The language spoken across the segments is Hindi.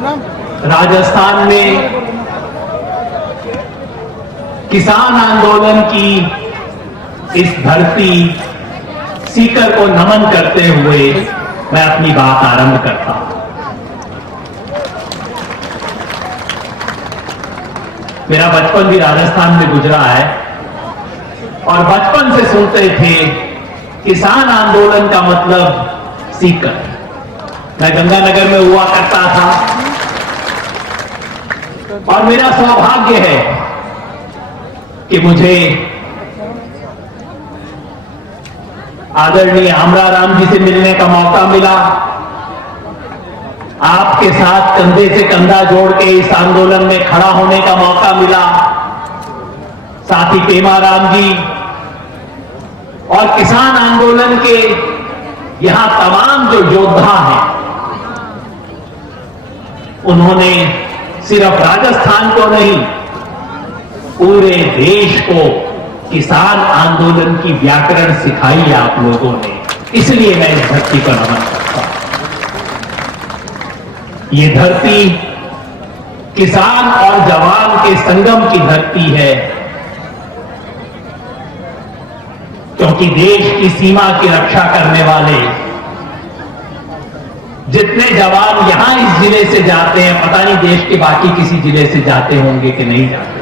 राजस्थान में किसान आंदोलन की इस धरती सीकर को नमन करते हुए मैं अपनी बात आरंभ करता हूं। मेरा बचपन भी राजस्थान में गुजरा है और बचपन से सुनते थे किसान आंदोलन का मतलब सीकर। मैं गंगानगर में हुआ करता था और मेरा सौभाग्य है कि मुझे आदरणीय आमराराम जी से मिलने का मौका मिला। आपके साथ कंधे से कंधा जोड़ के इस आंदोलन में खड़ा होने का मौका मिला। साथी पेमाराम जी और किसान आंदोलन के यहां तमाम जो योद्धा हैं, उन्होंने सिर्फ राजस्थान को नहीं, पूरे देश को किसान आंदोलन की व्याकरण सिखाई आप लोगों ने। इसलिए मैं इस धरती को नमन करता हूं। ये धरती किसान और जवान के संगम की धरती है, क्योंकि देश की सीमा की रक्षा करने वाले जितने जवान यहां इस जिले से जाते हैं, पता नहीं देश के बाकी किसी जिले से जाते होंगे कि नहीं जाते।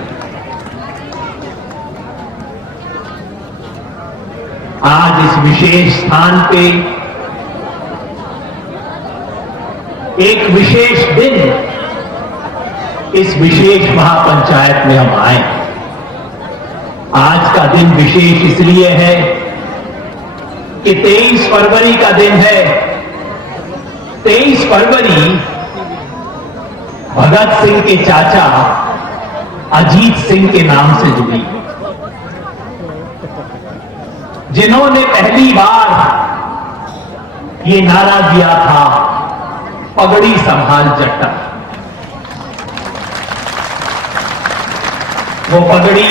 आज इस विशेष स्थान पे एक विशेष दिन, इस विशेष महापंचायत में हम आए। आज का दिन विशेष इसलिए है कि 23 फरवरी का दिन है। 23 फरवरी भगत सिंह के चाचा अजीत सिंह के नाम से जुड़ी, जिन्होंने पहली बार ये नारा दिया था, पगड़ी संभाल जट्टा। वो पगड़ी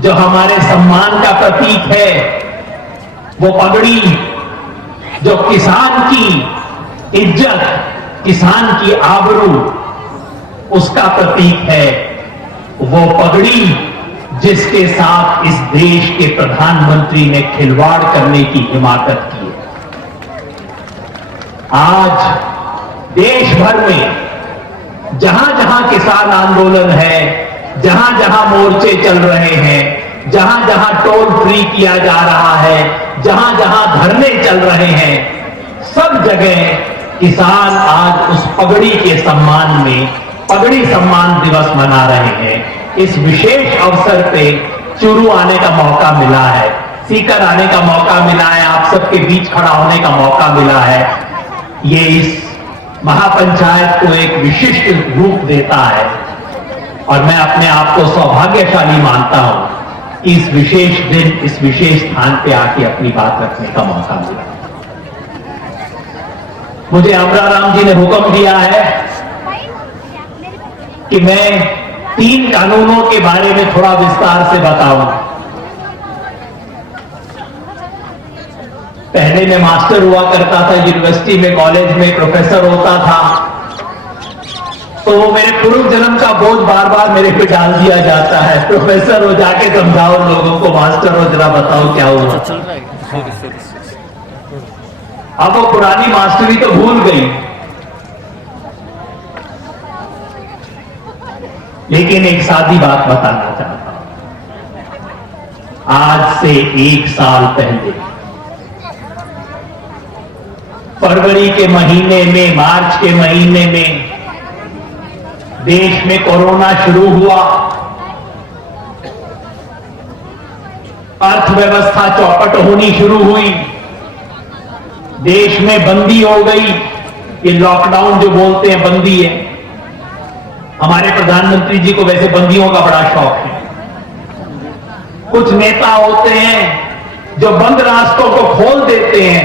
जो हमारे सम्मान का प्रतीक है, वो पगड़ी जो किसान की इज्जत, किसान की आबरू, उसका प्रतीक है। वो पगड़ी जिसके साथ इस देश के प्रधानमंत्री ने खिलवाड़ करने की हिमाकत की है। आज देश भर में जहां जहां किसान आंदोलन है, जहां जहां मोर्चे चल रहे हैं, जहां जहां टोल फ्री किया जा रहा है, जहां जहां धरने चल रहे हैं, सब जगह किसान आज उस पगड़ी के सम्मान में पगड़ी सम्मान दिवस मना रहे हैं। इस विशेष अवसर पे चूरू आने का मौका मिला है, सीकर आने का मौका मिला है, आप सबके बीच खड़ा होने का मौका मिला है। ये इस महापंचायत को एक विशिष्ट रूप देता है और मैं अपने आप को सौभाग्यशाली मानता हूं कि इस विशेष दिन, इस विशेष स्थान पे आके अपनी बात रखने का मौका मिला। मुझे आमराराम जी ने हुक्म दिया है कि मैं 3 कानूनों के बारे में थोड़ा विस्तार से बताऊं। पहले मैं मास्टर हुआ करता था यूनिवर्सिटी में, कॉलेज में प्रोफेसर होता था, तो वो मेरे पूर्व जन्म का बोझ बार बार मेरे पे डाल दिया जाता है। प्रोफेसर हो, जाके समझाओ लोगों को, मास्टर हो, जरा बताओ क्या हुआ। अब वो पुरानी मास्टरी तो भूल गई, लेकिन एक सादी बात बताना चाहता हूं। आज से 1 साल पहले फरवरी के महीने में, मार्च के महीने में देश में कोरोना शुरू हुआ, अर्थव्यवस्था चौपट होनी शुरू हुई, देश में बंदी हो गई। ये लॉकडाउन जो बोलते हैं, बंदी है। हमारे प्रधानमंत्री जी को वैसे बंदियों का बड़ा शौक है। कुछ नेता होते हैं जो बंद रास्तों को खोल देते हैं।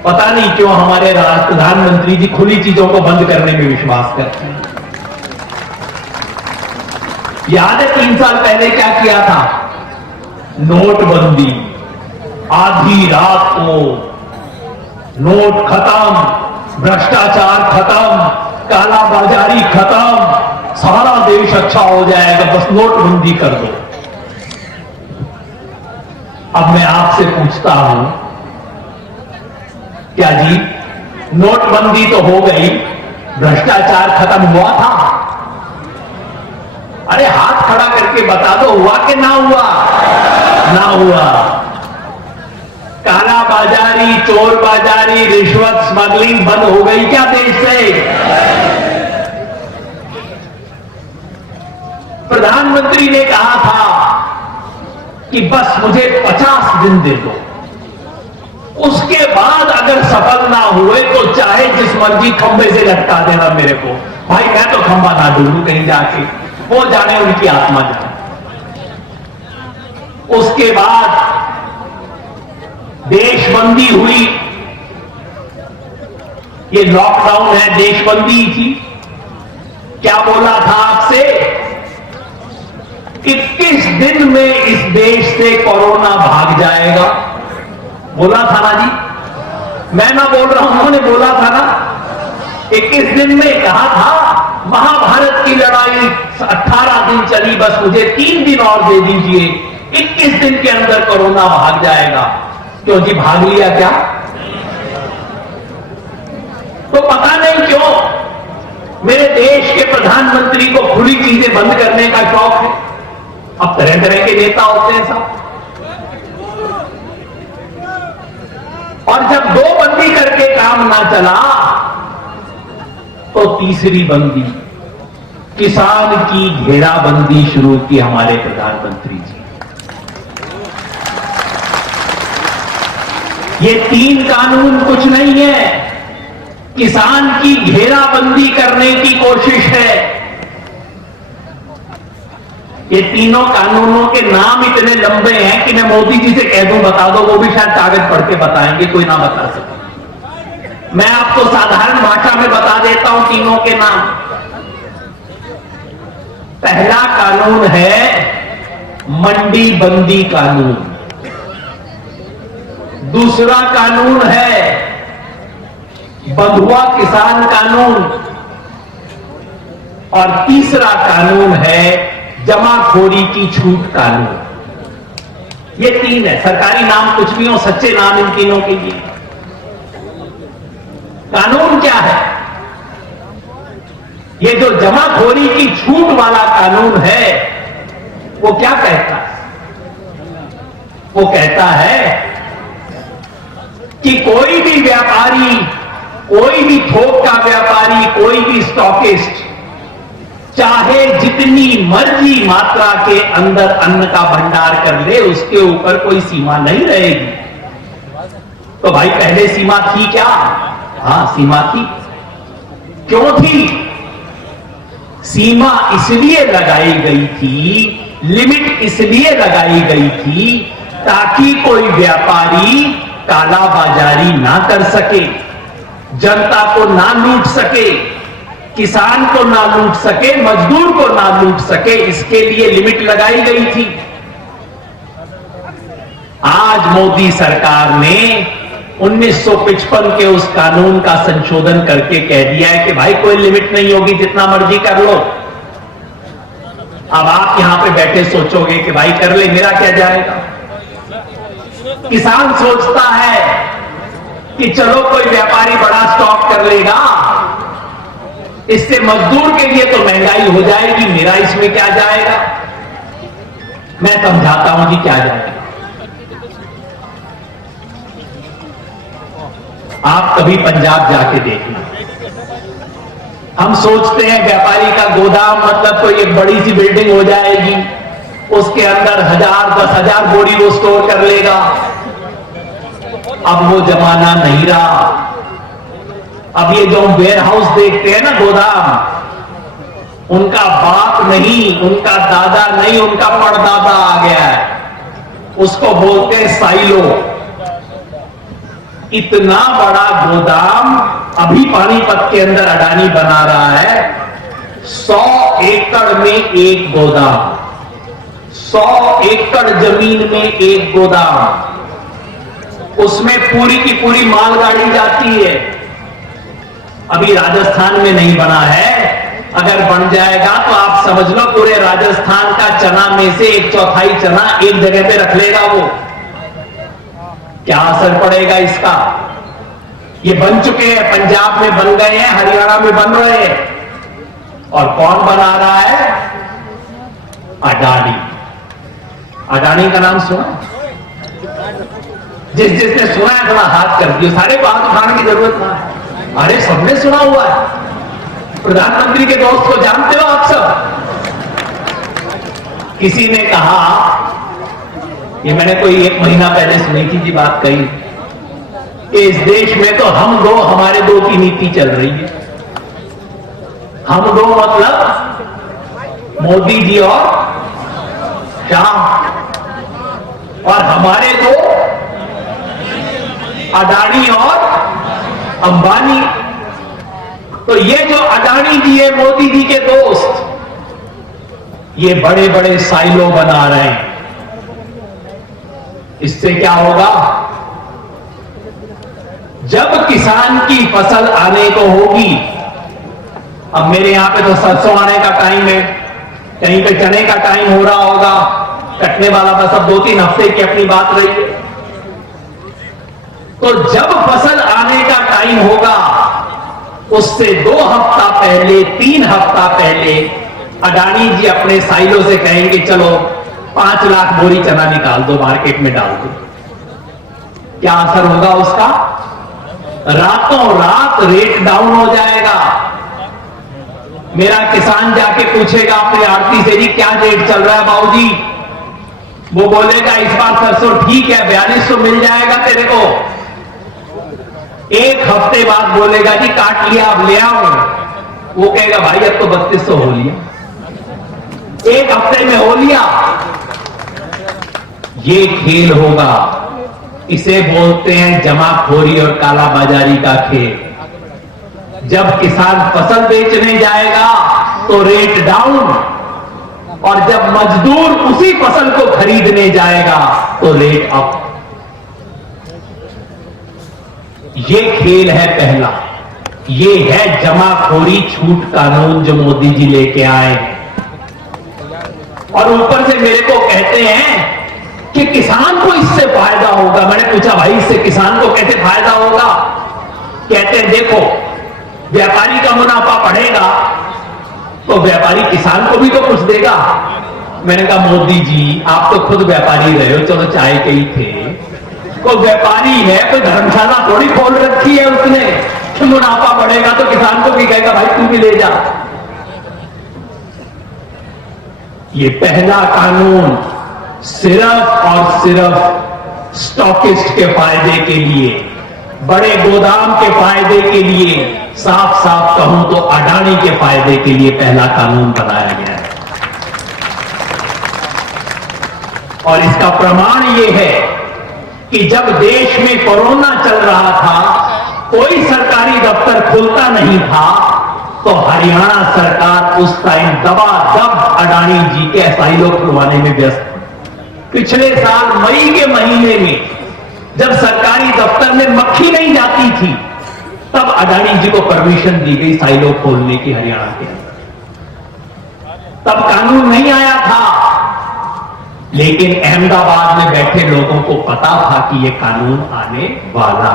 पता नहीं क्यों हमारे प्रधानमंत्री जी खुली चीजों को बंद करने में विश्वास करते हैं। याद है 3 साल पहले क्या किया था? नोटबंदी। आधी रात को नोट खत्म, भ्रष्टाचार खत्म, काला बाजारी खत्म, सारा देश अच्छा हो जाएगा, बस नोटबंदी कर दो। अब मैं आपसे पूछता हूं, क्या जी नोटबंदी तो हो गई, भ्रष्टाचार खत्म हुआ था? अरे हाथ खड़ा करके बता दो, हुआ कि ना हुआ? ना हुआ। काला बाजारी, चोर बाजारी, रिश्वत, स्मगलिंग बंद हो गई क्या देश से? प्रधानमंत्री ने कहा था कि बस मुझे 50 दिन दे दो, उसके बाद अगर सफल ना हुए तो चाहे जिस मर्जी खंबे से लटका देना मेरे को। भाई मैं तो खंबा ना ढूंढूं कहीं जाके, वो जाने उनकी आत्मा जाने। उसके बाद देशबंदी हुई, ये लॉकडाउन है, देशबंदी थी। क्या बोला था आपसे? 21 दिन में इस देश से कोरोना भाग जाएगा, बोला था ना जी? मैं ना बोल रहा हूं, उन्होंने बोला था ना। 21 दिन में कहा था, महाभारत की लड़ाई 18 दिन चली, बस मुझे 3 दिन और दे दीजिए, 21 दिन के अंदर कोरोना भाग जाएगा। क्यों जी, भाग लिया क्या? तो पता नहीं क्यों मेरे देश के प्रधानमंत्री को खुली चीजें बंद करने का शौक है। अब तरह तरह के नेता होते हैं सब, और जब 2 बंदी करके काम ना चला तो तीसरी बंदी, किसान की घेराबंदी शुरू की हमारे प्रधानमंत्री जी। ये 3 कानून कुछ नहीं है, किसान की घेराबंदी करने की कोशिश है। ये तीनों कानूनों के नाम इतने लंबे हैं कि मैं मोदी जी से कह दूं बता दो, वो भी शायद कागज पढ़ के बताएंगे, कोई ना बता सके। मैं आपको साधारण भाषा में बता देता हूं तीनों के नाम। पहला कानून है मंडी बंदी कानून, दूसरा कानून है बंधुआ किसान कानून, और तीसरा कानून है जमाखोरी की छूट कानून। ये 3 है, सरकारी नाम कुछ भी हो, सच्चे नाम इन तीनों के लिए। कानून क्या है? ये जो जमाखोरी की छूट वाला कानून है वो क्या कहता है? वो कहता है कि कोई भी व्यापारी, कोई भी थोक का व्यापारी, कोई भी स्टॉकिस्ट चाहे जितनी मर्जी मात्रा के अंदर अन्न का भंडार कर ले, उसके ऊपर कोई सीमा नहीं रहेगी। तो भाई पहले सीमा थी क्या? हां, सीमा थी। क्यों थी? सीमा इसलिए लगाई गई थी, लिमिट इसलिए लगाई गई थी ताकि कोई व्यापारी कालाबाजारी ना कर सके, जनता को ना लूट सके, किसान को ना लूट सके, मजदूर को ना लूट सके, इसके लिए लिमिट लगाई गई थी। आज मोदी सरकार ने 1955 के उस कानून का संशोधन करके कह दिया है कि भाई कोई लिमिट नहीं होगी, जितना मर्जी कर लो। अब आप यहां पे बैठे सोचोगे कि भाई कर ले, मेरा क्या जाएगा। किसान सोचता है कि चलो कोई व्यापारी बड़ा स्टॉक कर लेगा, इससे मजदूर के लिए तो महंगाई हो जाएगी, मेरा इसमें क्या जाएगा। मैं समझाता हूं कि क्या जाएगा। आप कभी पंजाब जाके देखना, हम सोचते हैं व्यापारी का गोदाम मतलब कोई एक बड़ी सी बिल्डिंग हो जाएगी, उसके अंदर 1000-10,000 बोरी वो स्टोर कर लेगा। अब वो जमाना नहीं रहा। अब ये जो वेयर हाउस देखते हैं ना, गोदाम, उनका बाप नहीं, उनका दादा नहीं, उनका परदादा आ गया है, उसको बोलते हैं साइलो। इतना बड़ा गोदाम अभी पानीपत के अंदर अडानी बना रहा है। 100 एकड़ में एक गोदाम, 100 एकड़ जमीन में एक गोदाम, उसमें पूरी की पूरी मालगाड़ी जाती है। अभी राजस्थान में नहीं बना है, अगर बन जाएगा तो आप समझ लो पूरे राजस्थान का चना में से 1/4 चना एक जगह पे रख लेगा वो। क्या असर पड़ेगा इसका? ये बन चुके हैं, पंजाब में बन गए हैं, हरियाणा में बन रहे हैं। और कौन बना रहा है? अडानी। अडानी का नाम सुना? जिसने सुना है थोड़ा हाथ कर दियो, सारे बात उठाने की जरूरत ना है। अरे सबने सुना हुआ है, प्रधानमंत्री के दोस्त को जानते हो आप सब। किसी ने कहा, ये मैंने कोई 1 महीना पहले सुनी थी जी बात कही, कि इस देश में तो हम दो हमारे दो की नीति चल रही है। हम दो मतलब मोदी जी और शाह, और हमारे दो अडानी और अंबानी। तो ये जो अडानी जी है मोदी जी के दोस्त, ये बड़े बड़े साइलो बना रहे हैं। इससे क्या होगा? जब किसान की फसल आने को होगी, अब मेरे यहां पे तो सरसों आने का टाइम है, कहीं पे चने का टाइम हो रहा होगा, कटने वाला बस अब 2-3 हफ्ते की अपनी बात रही है। तो जब फसल आने का टाइम होगा, उससे 2 हफ्ता पहले, 3 हफ्ता पहले अडानी जी अपने साइलो से कहेंगे चलो 5 लाख बोरी चना निकाल दो, मार्केट में डाल दो। क्या असर होगा उसका? रातों रात रेट डाउन हो जाएगा। मेरा किसान जाके पूछेगा अपने आड़ती से, जी क्या रेट चल रहा है बाबूजी? वो बोलेगा इस बार सरसों ठीक है, 4200 मिल जाएगा तेरे को। 1 हफ्ते बाद बोलेगा जी काट लिया अब ले आओ। वो कहेगा भाई अब तो 3200 हो लिया। 1 हफ्ते में हो लिया। ये खेल होगा, इसे बोलते हैं जमाखोरी और कालाबाजारी का खेल। जब किसान फसल बेचने जाएगा तो रेट डाउन, और जब मजदूर उसी फसल को खरीदने जाएगा तो रेट अप। ये खेल है पहला। ये है जमाखोरी छूट कानून जो मोदी जी लेके आए। और ऊपर से मेरे को कहते हैं कि किसान को इससे फायदा होगा। मैंने पूछा भाई इससे किसान को कैसे फायदा होगा? कहते हैं देखो, व्यापारी का मुनाफा बढ़ेगा तो व्यापारी किसान को भी तो कुछ देगा। मैंने कहा मोदी जी आप तो खुद व्यापारी रहे हो, चलो चाय के ही थे। कोई व्यापारी है, कोई धर्मशाला थोड़ी खोल रखी है उसने कि मुनाफा बढ़ेगा तो किसान को भी कहेगा भाई तू भी ले जा। ये पहला कानून सिर्फ और सिर्फ स्टॉकिस्ट के फायदे के लिए, बड़े गोदाम के फायदे के लिए, साफ साफ कहूं तो अडानी के फायदे के लिए पहला कानून बनाया गया है। और इसका प्रमाण यह है कि जब देश में कोरोना चल रहा था, कोई सरकारी दफ्तर खुलता नहीं था, तो हरियाणा सरकार उस टाइम दबादब अडानी जी के एसआईओ खुलवाने में व्यस्त। पिछले साल मई के महीने में जब सरकारी दफ्तर में मक्खी नहीं जाती थी, तब अडानी जी को परमिशन दी गई साइलो खोलने की हरियाणा के। तब कानून नहीं आया था, लेकिन अहमदाबाद में बैठे लोगों को पता था कि यह कानून आने वाला।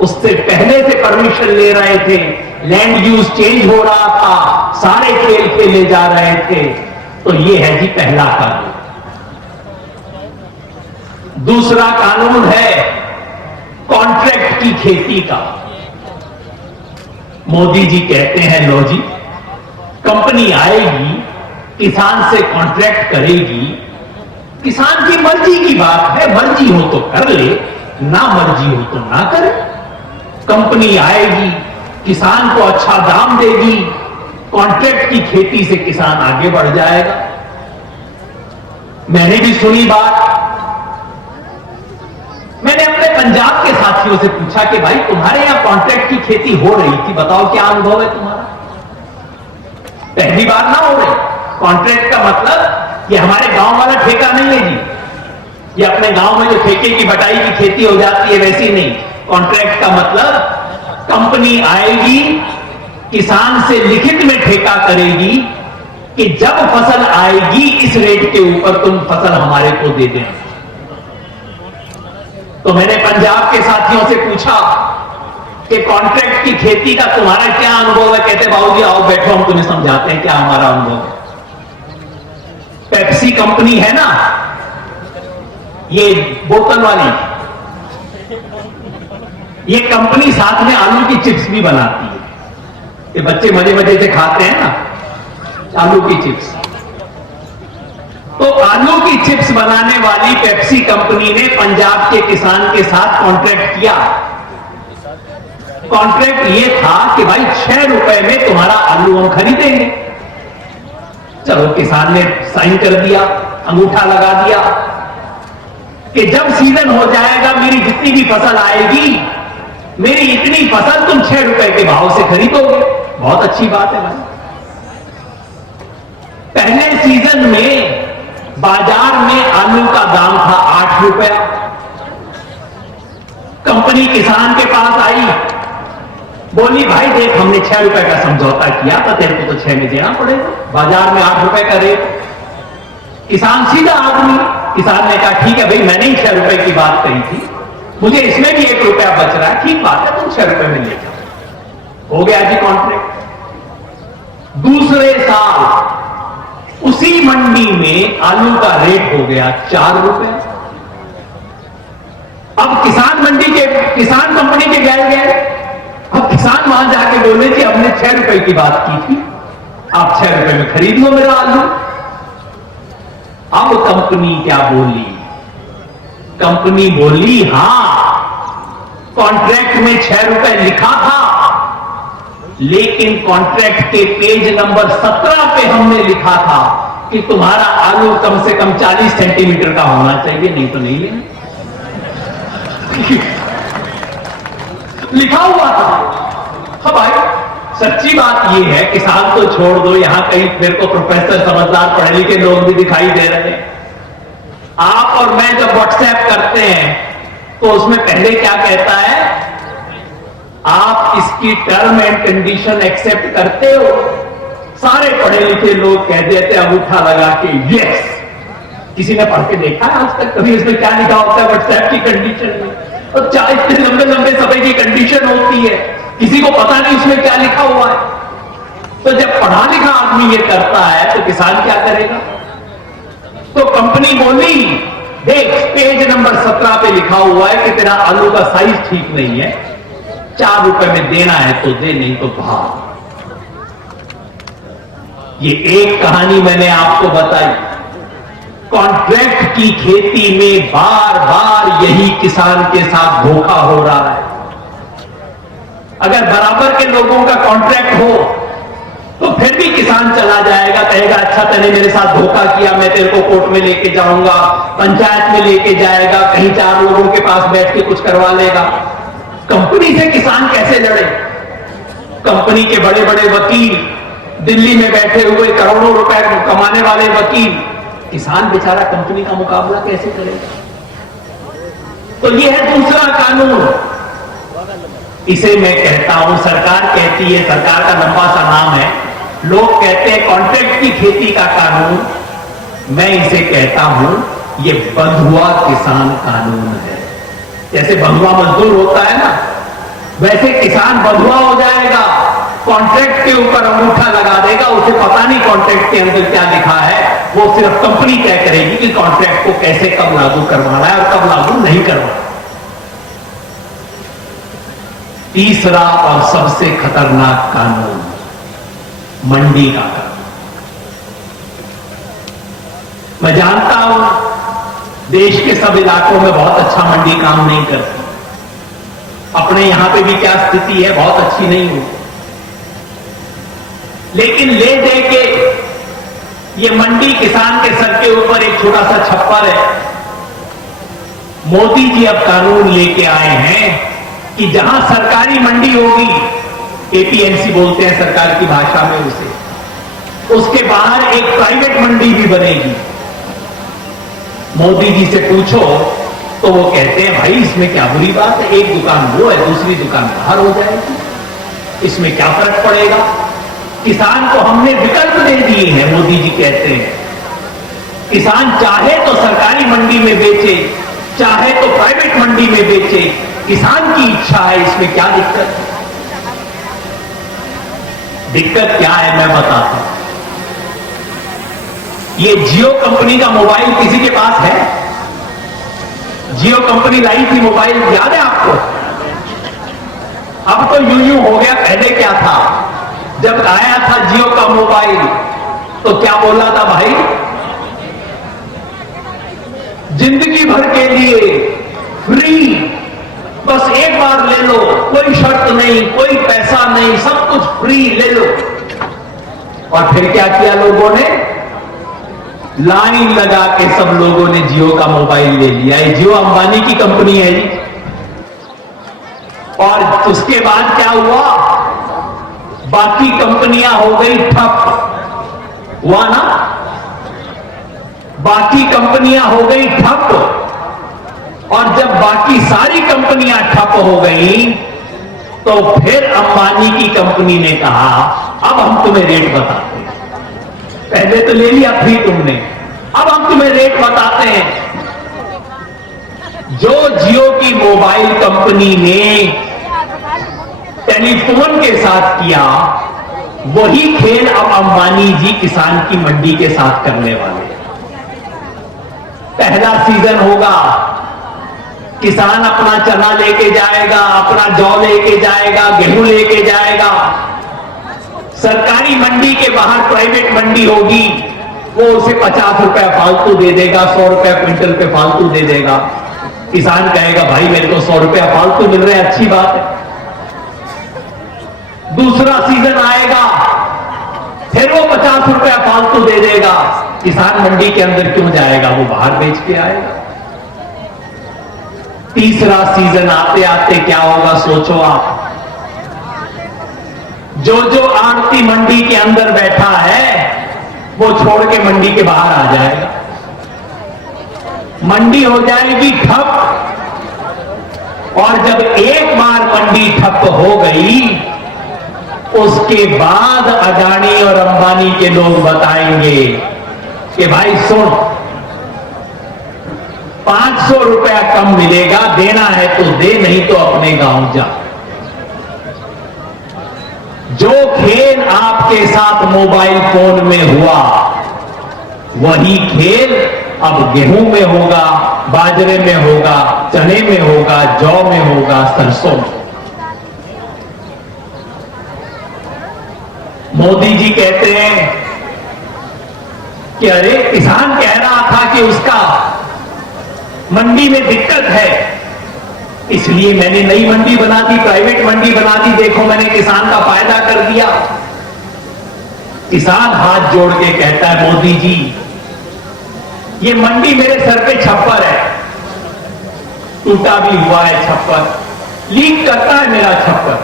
उससे पहले से परमिशन ले रहे थे, लैंड यूज चेंज हो रहा था, सारे खेल खेले जा रहे थे। तो यह है जी पहला कानून। दूसरा कानून है कॉन्ट्रैक्ट की खेती का। मोदी जी कहते हैं लो जी, कंपनी आएगी, किसान से कॉन्ट्रैक्ट करेगी, किसान की मर्जी की बात है, मर्जी हो तो कर ले, ना मर्जी हो तो ना करे। कंपनी आएगी, किसान को अच्छा दाम देगी, कॉन्ट्रैक्ट की खेती से किसान आगे बढ़ जाएगा। मैंने भी सुनी बात, मैंने अपने पंजाब के साथियों से पूछा कि भाई तुम्हारे यहां कॉन्ट्रैक्ट की खेती हो रही थी, बताओ क्या अनुभव है तुम्हारा? पहली बार ना हो रही। कॉन्ट्रैक्ट का मतलब ये हमारे गांव वाला ठेका नहीं है जी, ये अपने गांव में जो ठेके की बटाई की खेती हो जाती है वैसी नहीं। कॉन्ट्रैक्ट का मतलब कंपनी आएगी, किसान से लिखित में ठेका करेगी कि जब फसल आएगी इस रेट के ऊपर तुम फसल हमारे को दे देना। तो मैंने पंजाब के साथियों से पूछा कि कॉन्ट्रैक्ट की खेती का तुम्हारा क्या अनुभव है? कहते बाबूजी आओ बैठो, हम तुम्हें समझाते हैं क्या हमारा अनुभव है। पेप्सी कंपनी है ना, ये बोतल वाली, ये कंपनी साथ में आलू की चिप्स भी बनाती है। ये बच्चे मजे मजे से खाते हैं ना आलू की चिप्स। तो आलू की चिप्स बनाने वाली पेप्सी कंपनी ने पंजाब के किसान के साथ कॉन्ट्रैक्ट किया। कॉन्ट्रैक्ट ये था कि भाई 6 रुपए में तुम्हारा आलू हम खरीदेंगे। चलो किसान ने साइन कर दिया, अंगूठा लगा दिया कि जब सीजन हो जाएगा मेरी जितनी भी फसल आएगी, मेरी इतनी फसल तुम 6 रुपए के भाव से खरीदोगे। बहुत अच्छी बात है भाई। पहले सीजन में बाजार में आलू का दाम था 8 रुपया। कंपनी किसान के पास आई, बोली भाई देख हमने 6 रुपए का समझौता किया था, तेरे को तो 6 में देना पड़ेगा, बाजार में 8 रुपए का रेट। किसान सीधा आदमी, किसान ने कहा ठीक है भाई, मैंने ही 6 रुपए की बात कही थी, मुझे इसमें भी 1 रुपया बच रहा है, ठीक बात है तुम 6 रुपए में ले जाओ। हो गया जी कॉन्ट्रैक्ट। दूसरे साल उसी मंडी में आलू का रेट हो गया 4 रुपए। अब किसान कंपनी के गए, अब किसान वहां जाके बोले कि हमने 6 रुपए की बात की थी, आप 6 रुपए में खरीद लो मेरा आलू। अब कंपनी क्या बोली? कंपनी बोली हां कॉन्ट्रैक्ट में 6 रुपए लिखा था, लेकिन कॉन्ट्रैक्ट के पेज नंबर 17 पे हमने लिखा था कि तुम्हारा आलू कम से कम 40 सेंटीमीटर का होना चाहिए, नहीं तो नहीं लेना। लिखा हुआ था। हाँ भाई सच्ची बात यह है, किसान तो छोड़ दो, यहां कहीं फिर तो प्रोफेसर समझदार पढ़े लिखे लोग भी दिखाई दे रहे हैं। आप और मैं जब व्हाट्सएप करते हैं तो उसमें पहले क्या कहता है, आप इसकी टर्म एंड कंडीशन एक्सेप्ट करते हो? सारे पढ़े लिखे लोग कह देते अंगूठा लगा के यस। किसी ने पढ़ के देखा है आज तक कभी इसमें क्या लिखा होता है व्हाट्सएप की कंडीशन में? और चाहे इतने लंबे लंबे समय की कंडीशन होती है, किसी को पता नहीं उसमें क्या लिखा हुआ है। तो जब पढ़ा लिखा आदमी ये करता है तो किसान क्या करेगा? तो कंपनी बोली देख पेज नंबर 17 पे लिखा हुआ है कि तेरा आलू का साइज ठीक नहीं है, 4 रुपए में देना है तो दे, नहीं तो भाग। ये एक कहानी मैंने आपको बताई। कॉन्ट्रैक्ट की खेती में बार बार यही किसान के साथ धोखा हो रहा है। अगर बराबर के लोगों का कॉन्ट्रैक्ट हो तो फिर भी किसान चला जाएगा, कहेगा अच्छा तूने मेरे साथ धोखा किया, मैं तेरे को कोर्ट में लेके जाऊंगा, पंचायत में लेके जाएगा, कहीं 4 लोगों के पास बैठ के कुछ करवा लेगा। कंपनी से किसान कैसे लड़े? कंपनी के बड़े बड़े वकील, दिल्ली में बैठे हुए करोड़ों रुपए कमाने वाले वकील, किसान बेचारा कंपनी का मुकाबला कैसे करेगा? तो यह है दूसरा कानून। इसे मैं कहता हूं, सरकार कहती है, सरकार का लंबा सा नाम है, लोग कहते हैं कॉन्ट्रैक्ट की खेती का कानून, मैं इसे कहता हूं ये बंधुआ किसान कानून है। जैसे बंधुआ मजदूर होता है ना, वैसे किसान बंधुआ हो जाएगा, कॉन्ट्रैक्ट के ऊपर अंगूठा लगा देगा, उसे पता नहीं कॉन्ट्रैक्ट के अंदर क्या लिखा है, वो सिर्फ कंपनी तय करेगी कि कॉन्ट्रैक्ट को कैसे कब लागू करवाना है और कब लागू नहीं करवाना। तीसरा और सबसे खतरनाक कानून मंडी का कानून। मैं जानता हूं देश के सब इलाकों में बहुत अच्छा मंडी काम नहीं करती, अपने यहां पे भी क्या स्थिति है, बहुत अच्छी नहीं होती, लेकिन ले दे के ये मंडी किसान के सर के ऊपर एक छोटा सा छप्पर है। मोदी जी अब कानून लेके आए हैं कि जहां सरकारी मंडी होगी, एपीएमसी बोलते हैं सरकार की भाषा में उसे, उसके बाहर एक प्राइवेट मंडी भी बनेगी। मोदी जी से पूछो तो वो कहते हैं भाई इसमें क्या बुरी बात है, एक दुकान वो है, दूसरी दुकान बाहर हो जाएगी। इसमें क्या फर्क पड़ेगा? किसान को हमने विकल्प दे दिए हैं। मोदी जी कहते हैं किसान चाहे तो सरकारी मंडी में बेचे, चाहे तो प्राइवेट मंडी में बेचे, किसान की इच्छा है, इसमें क्या दिक्कत है? दिक्कत क्या है मैं बताता हूं। ये जियो कंपनी का मोबाइल किसी के पास है? जियो कंपनी लाई थी मोबाइल, याद है आपको? अब तो यूं हो गया, पहले क्या था? जब आया था जियो का मोबाइल तो क्या बोला था भाई? जिंदगी भर के लिए फ्री, बस एक बार ले लो, कोई शर्त नहीं, कोई पैसा नहीं, सब कुछ फ्री ले लो। और फिर क्या किया लोगों ने? लाइन लगा के सब लोगों ने जियो का मोबाइल ले लिया। ये जियो अंबानी की कंपनी है जी। और उसके बाद क्या हुआ? बाकी कंपनियां हो गई ठप। हुआ ना? बाकी कंपनियां हो गई ठप। और जब बाकी सारी कंपनियां ठप हो गई तो फिर अंबानी की कंपनी ने कहा अब हम तुम्हें रेट बताते हैं। पहले तो ले लिया फ्री तुमने, अब हम तुम्हें रेट बताते हैं। जो जियो की मोबाइल कंपनी ने टेलीफोन के साथ किया, वही खेल अब अंबानी जी किसान की मंडी के साथ करने वाले। पहला सीजन होगा, किसान अपना चना लेके जाएगा, अपना जौ लेके जाएगा, गेहूं लेके जाएगा। सरकारी मंडी के बाहर प्राइवेट मंडी होगी, वो उसे 50 रुपए फालतू दे देगा, 100 रुपए क्विंटल पे फालतू दे देगा। किसान कहेगा भाई मेरे को 100 रुपया फालतू मिल रहे हैं, अच्छी बात है। दूसरा सीजन आएगा, फिर वो 50 रुपया फालतू दे देगा। किसान मंडी के अंदर क्यों जाएगा? वो बाहर बेच के आएगा। तीसरा सीजन आते आते क्या होगा सोचो आप। जो जो आड़ती मंडी के अंदर बैठा है वो छोड़ के मंडी के बाहर आ जाएगा। मंडी हो जाएगी ठप। और जब एक बार मंडी ठप हो गई, उसके बाद अडानी और अंबानी के लोग बताएंगे कि भाई सुन, 500 रुपया कम मिलेगा, देना है तो दे, नहीं तो अपने गांव जा। जो खेल आपके साथ मोबाइल फोन में हुआ, वही खेल अब गेहूं में होगा, बाजरे में होगा, चने में होगा, जौ में होगा, सरसों में। मोदी जी कहते हैं कि अरे किसान कह रहा था कि उसका मंडी में दिक्कत है, इसलिए मैंने नई मंडी बना दी, प्राइवेट मंडी बना दी, देखो मैंने किसान का फायदा कर दिया। किसान हाथ जोड़ के कहता है मोदी जी ये मंडी मेरे सर पे छप्पर है, टूटा भी हुआ है छप्पर, लीक करता है मेरा छप्पर,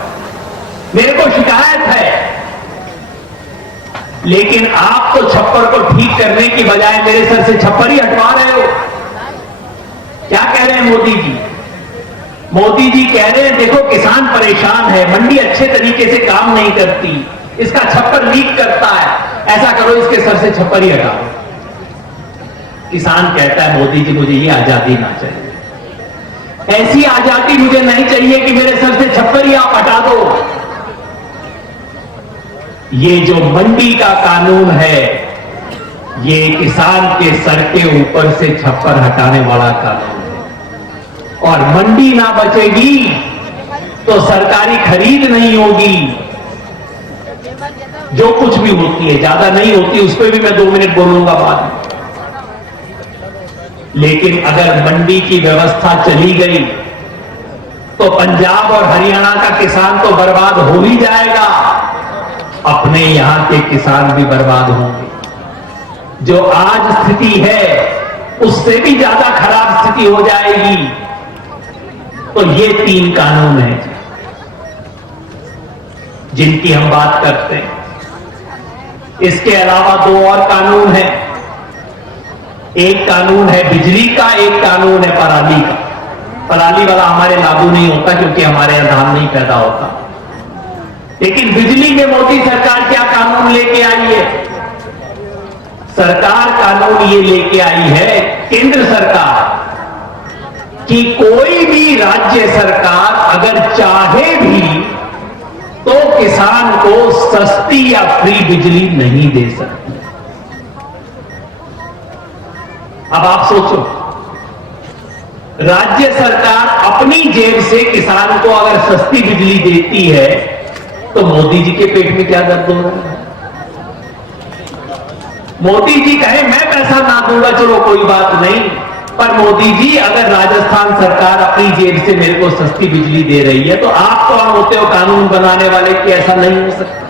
मेरे को शिकायत है। लेकिन आप तो छप्पर को ठीक करने की बजाय मेरे सर से छप्पर ही हटवा रहे हो। क्या कह रहे हैं मोदी जी? मोदी जी कह रहे हैं देखो किसान परेशान है, मंडी अच्छे तरीके से काम नहीं करती, इसका छप्पर लीक करता है, ऐसा करो इसके सर से छप्पर ही हटाओ। किसान कहता है मोदी जी मुझे ये आजादी ना चाहिए, ऐसी आजादी मुझे नहीं चाहिए कि मेरे सर से छप्पर ही आप हटा दो। ये जो मंडी का कानून है, ये किसान के सर के ऊपर से छप्पर हटाने वाला कानून है। और मंडी ना बचेगी तो सरकारी खरीद नहीं होगी। जो कुछ भी होती है, ज्यादा नहीं होती, उस पर भी मैं 2 मिनट बोलूंगा बाद में। लेकिन अगर मंडी की व्यवस्था चली गई तो पंजाब और हरियाणा का किसान तो बर्बाद हो ही जाएगा, अपने यहां के किसान भी बर्बाद होंगे। जो आज स्थिति है उससे भी ज्यादा खराब स्थिति हो जाएगी। तो ये 3 कानून हैं जिनकी हम बात करते हैं। इसके अलावा 2 और कानून हैं। एक कानून है बिजली का, एक कानून है पराली का। पराली वाला हमारे लागू नहीं होता क्योंकि हमारे यहां धान नहीं पैदा होता। लेकिन बिजली में मोदी सरकार क्या कानून लेके आई है? सरकार कानून ये लेके आई है, केंद्र सरकार, कि कोई भी राज्य सरकार अगर चाहे भी तो किसान को सस्ती या फ्री बिजली नहीं दे सकती। अब आप सोचो, राज्य सरकार अपनी जेब से किसान को अगर सस्ती बिजली देती है तो मोदी जी के पेट में क्या दर्द हो रहा है? मोदी जी कहे मैं पैसा ना दूंगा, चलो कोई बात नहीं, पर मोदी जी अगर राजस्थान सरकार अपनी जेब से मेरे को सस्ती बिजली दे रही है तो आप कौन होते हो कानून बनाने वाले कि ऐसा नहीं हो सकता?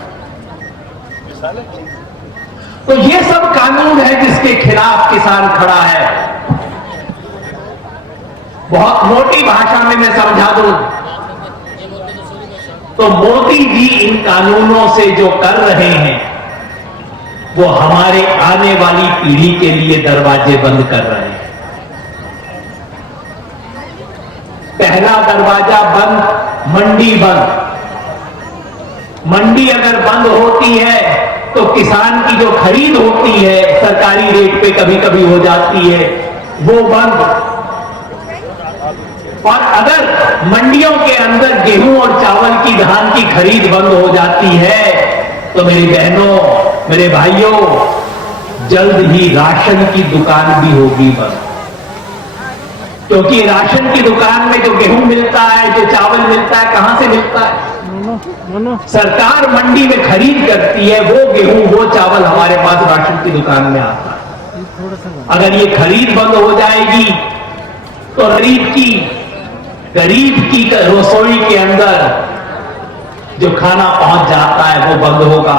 तो ये सब कानून है जिसके खिलाफ किसान खड़ा है। बहुत मोटी भाषा में मैं समझा दूं तो मोदी जी इन कानूनों से जो कर रहे हैं वो हमारे आने वाली पीढ़ी के लिए दरवाजे बंद कर रहे हैं। पहला दरवाजा बंद, मंडी बंद। मंडी अगर बंद होती है तो किसान की जो खरीद होती है सरकारी रेट पे कभी कभी हो जाती है, वो बंद। और अगर मंडियों के अंदर गेहूं और चावल की, धान की खरीद बंद हो जाती है तो मेरी बहनों, मेरे भाइयों, जल्द ही राशन की दुकान भी होगी बंद। क्योंकि राशन की दुकान में जो गेहूं मिलता है, जो चावल मिलता है, कहां से मिलता है? सरकार मंडी में खरीद करती है, वो गेहूं, वो चावल हमारे पास राशन की दुकान में आता है। अगर ये खरीद बंद हो जाएगी तो गरीब की रसोई के अंदर जो खाना पहुंच जाता है वो बंद होगा।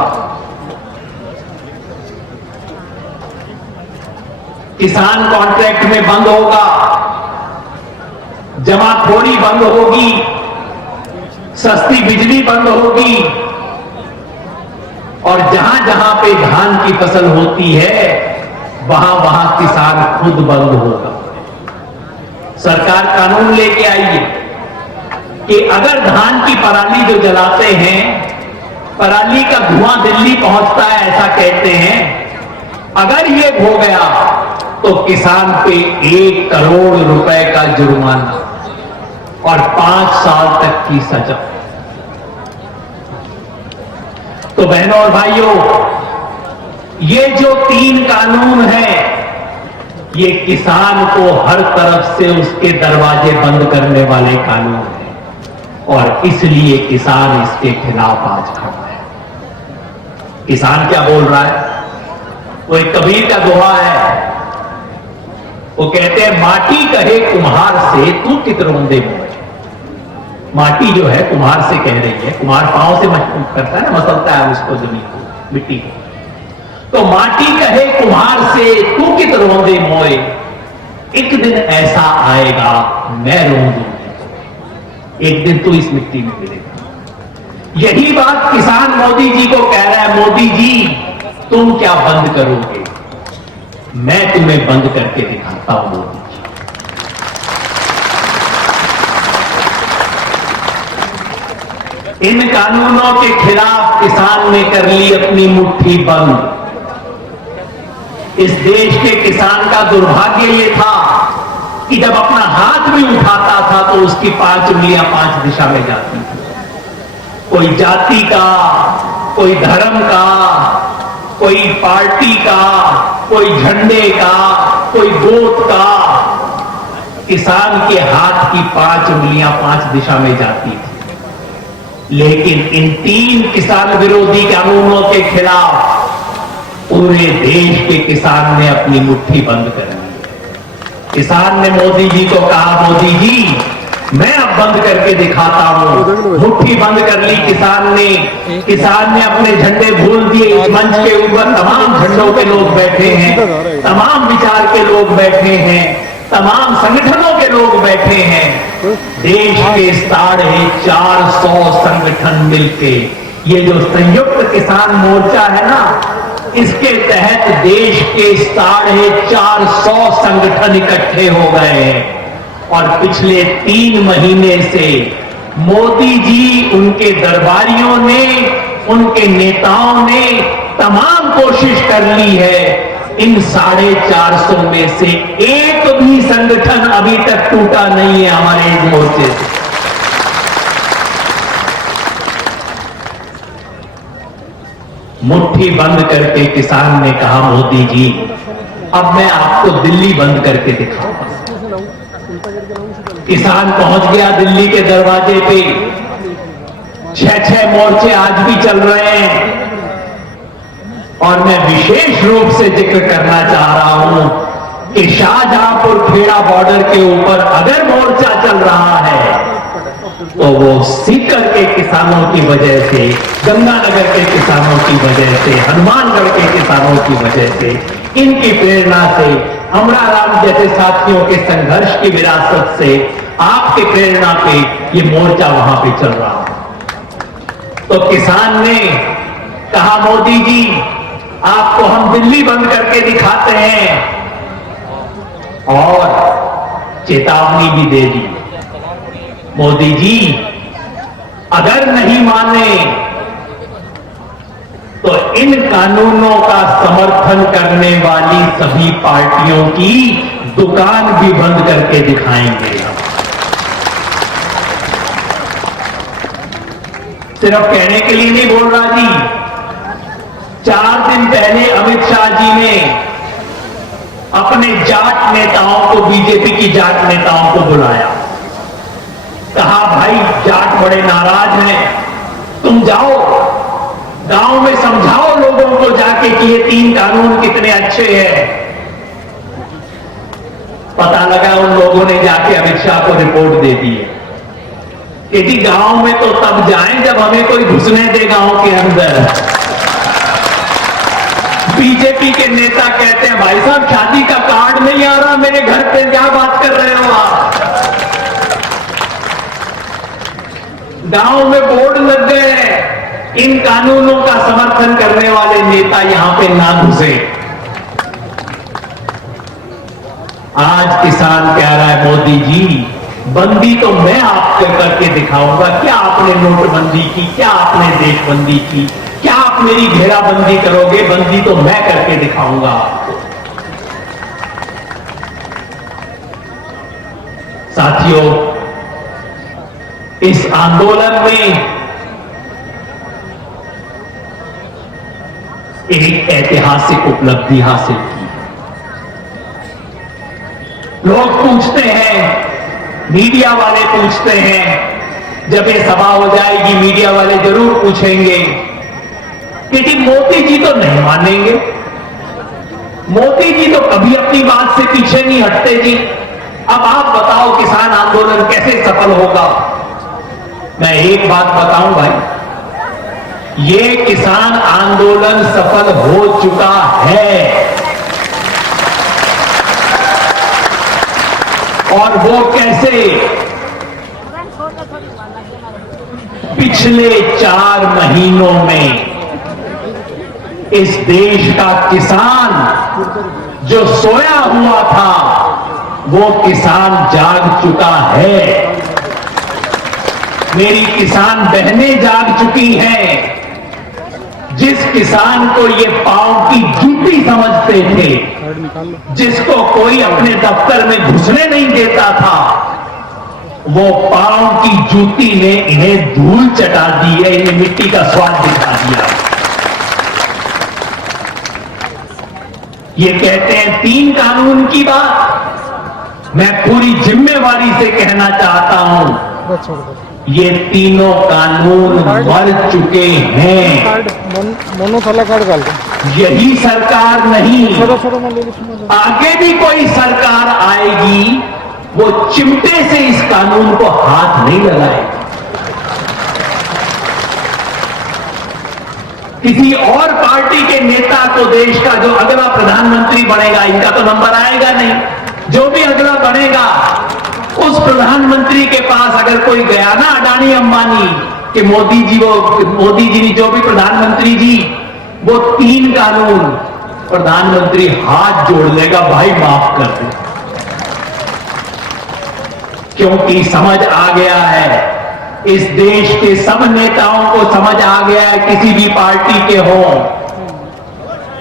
किसान कॉन्ट्रैक्ट में बंद होगा, जमाखोरी बंद होगी, सस्ती बिजली बंद होगी, और जहां जहां पे धान की फसल होती है वहां वहां किसान खुद बंद होगा। सरकार कानून लेके आई है कि अगर धान की पराली जो जलाते हैं, पराली का धुआं दिल्ली पहुंचता है ऐसा कहते हैं, अगर ये हो गया तो किसान पे 1 करोड़ रुपए का जुर्माना और 5 साल तक की सजा। तो बहनों और भाइयों, ये जो 3 कानून हैं ये किसान को हर तरफ से उसके दरवाजे बंद करने वाले कानून हैं और इसलिए किसान इसके खिलाफ आज खड़ा है। किसान क्या बोल रहा है? वो एक कबीर का दोहा है, वो कहते हैं माटी कहे कुम्हार से तू कितरौंदे मोए। माटी जो है कुम्हार से कह रही है, कुम्हार पांव से करता है ना, मसलता है उसको, जमीन को, मिट्टी को। तो माटी कहे कुम्हार से तू कितरौंदे मोए, एक दिन ऐसा आएगा मैं रोंदूंगी, एक दिन तू इस मिट्टी में मिलेगा। यही बात किसान मोदी जी को कह रहा है, मोदी जी तुम क्या बंद करोगे, मैं तुम्हें बंद करके दिखाता हूं। मोदी जी, इन कानूनों के खिलाफ किसान ने कर ली अपनी मुट्ठी बंद। इस देश के किसान का दुर्भाग्य ये था कि जब अपना हाथ भी उठाता था तो उसकी 5 उंगलियां 5 दिशा में जाती थी। कोई जाति का, कोई धर्म का, कोई पार्टी का, कोई झंडे का, कोई गोत का, किसान के हाथ की 5 उंगलियां 5 दिशा में जाती थी। लेकिन इन 3 किसान विरोधी कानूनों के खिलाफ पूरे देश के किसान ने अपनी मुट्ठी बंद कर ली। किसान ने मोदी जी को कहा, मोदी जी मैं अब बंद करके दिखाता हूं। मुट्ठी बंद कर ली किसान ने अपने झंडे भूल दिए। इस मंच के ऊपर तमाम झंडों के लोग बैठे हैं, तमाम विचार के लोग बैठे हैं, तमाम संगठनों के लोग बैठे हैं। देश के 450 संगठन मिलके ये जो संयुक्त किसान मोर्चा है ना, इसके तहत देश के 450 संगठन इकट्ठे हो गए हैं और पिछले 3 महीने से मोदी जी, उनके दरबारियों ने, उनके नेताओं ने तमाम कोशिश कर ली है। इन 450 में से एक भी संगठन अभी तक टूटा नहीं है हमारे इस मोर्चे से। मुट्ठी बंद करके किसान ने कहा, मोदी जी अब मैं आपको दिल्ली बंद करके दिखाऊंगा। किसान पहुंच गया दिल्ली के दरवाजे पे। 6 मोर्चे आज भी चल रहे हैं। और मैं विशेष रूप से जिक्र करना चाह रहा हूं कि शाहजहांपुर खेड़ा बॉर्डर के ऊपर अगर मोर्चा चल रहा है तो वो सीकर के किसानों की वजह से, गंगानगर के किसानों की वजह से, हनुमानगढ़ के किसानों की वजह से, इनकी प्रेरणा से, अमराराम जैसे साथियों के संघर्ष की विरासत से, आपके प्रेरणा पे ये मोर्चा वहां पे चल रहा है। तो किसान ने कहा, मोदी जी आपको हम दिल्ली बंद करके दिखाते हैं, और चेतावनी भी दे दी, मोदी जी अगर नहीं माने तो इन कानूनों का समर्थन करने वाली सभी पार्टियों की दुकान भी बंद करके दिखाएंगे। सिर्फ कहने के लिए नहीं बोल रहा जी। 4 दिन पहले अमित शाह जी ने अपने जाट नेताओं को, बीजेपी की जाट नेताओं को बुलाया। कहा, भाई जाट बड़े नाराज हैं, तुम जाओ गांव में समझाओ लोगों को जाके कि ये 3 कानून कितने अच्छे हैं। पता लगा उन लोगों ने जाके अमित शाह को रिपोर्ट दे दी है कि जी गांव में तो तब जाएं जब हमें कोई घुसने दे गांव के अंदर। बीजेपी के नेता कहते हैं, भाई साहब शादी का कार्ड नहीं आ रहा मेरे घर पे, क्या बात कर रहे हो आप? गांव में बोर्ड लग गए हैं, इन कानूनों का समर्थन करने वाले नेता यहां पे ना घुसे। आज किसान कह रहा है, मोदी जी बंदी तो मैं आपको करके दिखाऊंगा। क्या आपने नोटबंदी की, क्या आपने देशबंदी की, क्या आप मेरी घेराबंदी करोगे? बंदी तो मैं करके दिखाऊंगा आपको। साथियों, इस आंदोलन में एक ऐतिहासिक उपलब्धि हासिल की। लोग पूछते हैं, मीडिया वाले पूछते हैं, जब ये सभा हो जाएगी मीडिया वाले जरूर पूछेंगे कि जी मोदी जी तो नहीं मानेंगे, मोदी जी तो कभी अपनी बात से पीछे नहीं हटते जी। अब आप बताओ किसान आंदोलन कैसे सफल होगा? मैं एक बात बताऊं भाई, ये किसान आंदोलन सफल हो चुका है। और वो कैसे? पिछले 4 महीनों में इस देश का किसान जो सोया हुआ था वो किसान जाग चुका है। मेरी किसान बहनें जाग चुकी हैं। जिस किसान को ये पांव की जूती समझते थे, जिसको कोई अपने दफ्तर में घुसने नहीं देता था, वो पांव की जूती ने इन्हें धूल चटा दी है, इन्हें मिट्टी का स्वाद दिखा दिया। ये कहते हैं 3 कानून की बात। मैं पूरी जिम्मेवारी से कहना चाहता हूं, ये तीनों कानून मर चुके हैं। यही सरकार नहीं, आगे भी कोई सरकार आएगी, वो चिमटे से इस कानून को हाथ नहीं लगाएगी। किसी और पार्टी के नेता को देश का जो अगला प्रधानमंत्री बनेगा, इनका तो नंबर आएगा नहीं, जो भी अगला बनेगा उस प्रधानमंत्री के पास अगर कोई गया ना, अडानी अंबानी, कि मोदी जी जो भी प्रधानमंत्री जी, वो 3 कानून, प्रधानमंत्री हाथ जोड़ लेगा, भाई माफ कर दे। क्योंकि समझ आ गया है इस देश के सब नेताओं को समझ आ गया है, किसी भी पार्टी के हो,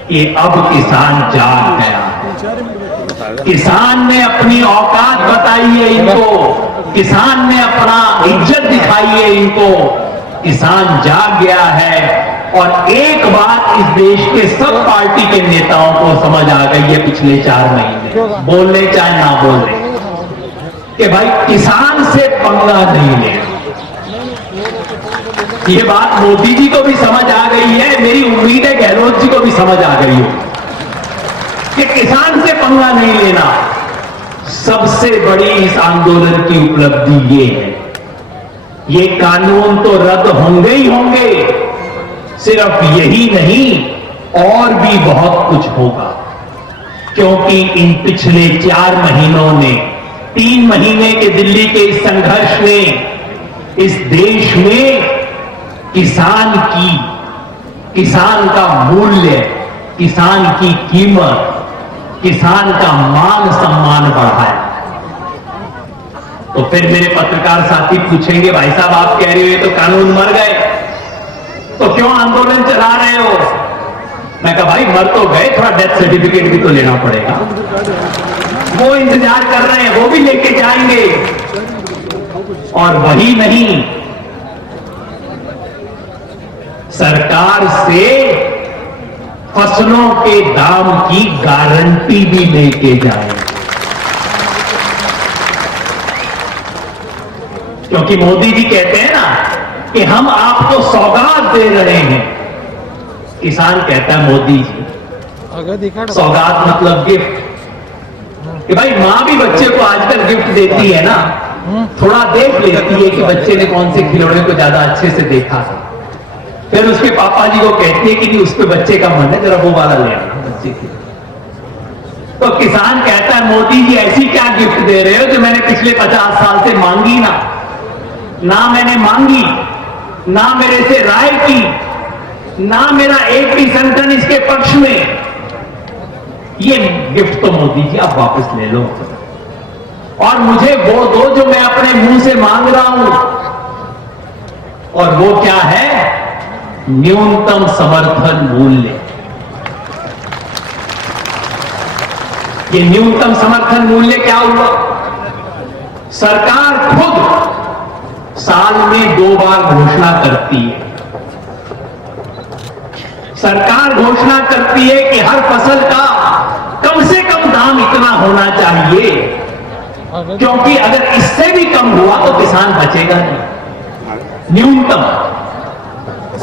कि अब किसान जाग गया। किसान ने अपनी औकात बताई है इनको, किसान ने अपना इज्जत दिखाई है इनको, किसान जाग गया है। और एक बात इस देश के सब पार्टी के नेताओं को समझ आ गई है पिछले 4 महीने, बोलने चाहे ना बोलने, कि भाई किसान से पंगा नहीं लेना। ये बात मोदी जी को भी समझ आ गई है, मेरी उम्मीद है गहलोत जी को भी समझ आ गई हो कि किसान से पंगा नहीं लेना। सबसे बड़ी इस आंदोलन की उपलब्धि ये है, ये कानून तो रद्द होंगे ही होंगे, सिर्फ यही नहीं और भी बहुत कुछ होगा। क्योंकि इन पिछले 4 महीनों ने, 3 महीने के दिल्ली के इस संघर्ष ने इस देश में किसान का मूल्य, किसान की कीमत, किसान का मान सम्मान बढ़ाया। तो फिर मेरे पत्रकार साथी पूछेंगे, भाई साहब आप कह रहे हो तो कानून मर गए, तो क्यों आंदोलन चला रहे हो? मैं कहा भाई मर तो गए, थोड़ा डेथ सर्टिफिकेट भी तो लेना पड़ेगा। वो इंतजार कर रहे हैं, वो भी लेके जाएंगे। और वही नहीं, सरकार से फसलों के दाम की गारंटी भी लेके जाएंगे। क्योंकि मोदी जी कहते हैं ना कि हम आपको सौगात दे रहे हैं। किसान कहता है मोदी जी सौगात मतलब गिफ्ट, कि भाई मां भी बच्चे को आजकल गिफ्ट देती है ना, थोड़ा देख लेती है कि बच्चे ने कौन से खिलौने को ज्यादा अच्छे से देखा है, फिर उसके पापा जी को कहती है कि उस पे बच्चे का मन है, जरा वो वाला ले आना बच्चे के। तो किसान कहता है मोदी जी ऐसी क्या गिफ्ट दे रहे हो जो मैंने पिछले 50 साल से मांगी ना मैंने मांगी, ना मेरे से राय की, ना मेरा एक भी संगठन इसके पक्ष में। ये गिफ्ट तो मोदी जी आप वापस ले लो और मुझे वो दो जो मैं अपने मुंह से मांग रहा हूं। और वो क्या है? न्यूनतम समर्थन मूल्य। ये न्यूनतम समर्थन मूल्य क्या हुआ? सरकार खुद साल में 2 बार घोषणा करती है। सरकार घोषणा करती है कि हर फसल का कम से कम दाम इतना होना चाहिए, क्योंकि अगर इससे भी कम हुआ तो किसान बचेगा नहीं। न्यूनतम,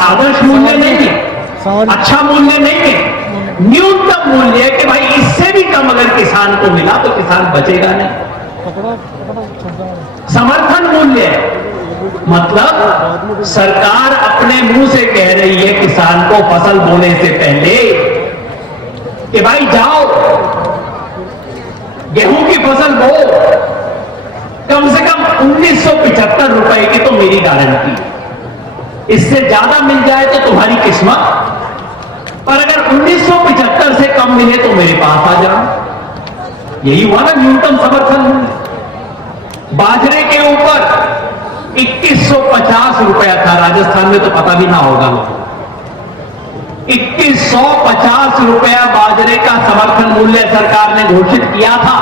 आदर्श मूल्य नहीं है, अच्छा मूल्य नहीं है, न्यूनतम मूल्य है कि भाई इससे भी कम अगर किसान को मिला तो किसान बचेगा नहीं। समर्थन मूल्य मतलब सरकार अपने मुंह से कह रही है किसान को फसल बोने से पहले कि भाई जाओ गेहूं की फसल बो, कम से कम 1975 रुपए की तो मेरी गारंटी है। इससे ज्यादा मिल जाए तो तुम्हारी किस्मत, पर अगर 1975 से कम मिले तो मेरे पास आ जाओ। यही हुआ ना न्यूनतम समर्थन मूल्य। बाजरे के ऊपर 2150 रुपया था, राजस्थान में तो पता भी ना होगा लोगों को। 2150 रुपया बाजरे का समर्थन मूल्य सरकार ने घोषित किया था।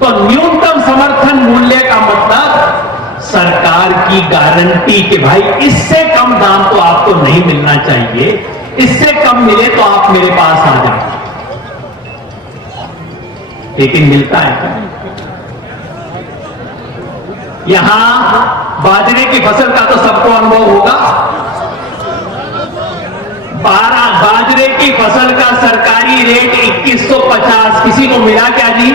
तो न्यूनतम समर्थन मूल्य का मतलब सरकार की गारंटी कि भाई इससे कम दाम तो आपको नहीं मिलना चाहिए, इससे कम मिले तो आप मेरे पास आ जाए। लेकिन मिलता है क्या? यहां बाजरे की फसल का तो सबको अनुभव होगा। बाजरे की फसल का सरकारी रेट 2150, किसी को मिला क्या जी?